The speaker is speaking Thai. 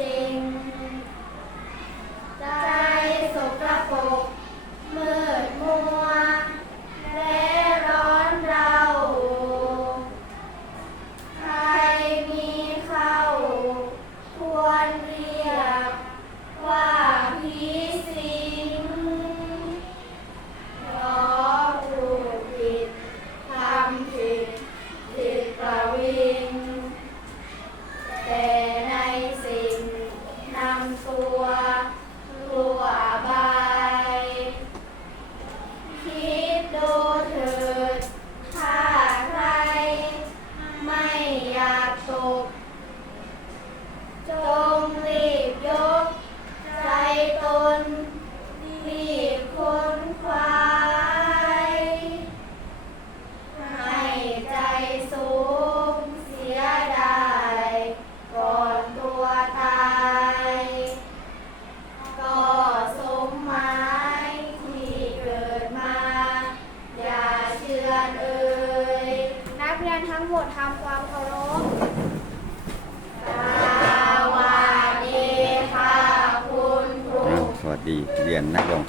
จริง ใจสกปรกมืดมัว และร้อนเรา ใครมีเข้า ควรเรียกว่าผีสิงหลอกลวงผิดทำผิดผิดประวิงแต่ สัวรัวใบคิดดูถิดถ้าใคร ไม่อยากตก จงรีบยกใจตน ทั้งหมดทำความเคารพอ้าวสวัสดีเรียนนักลง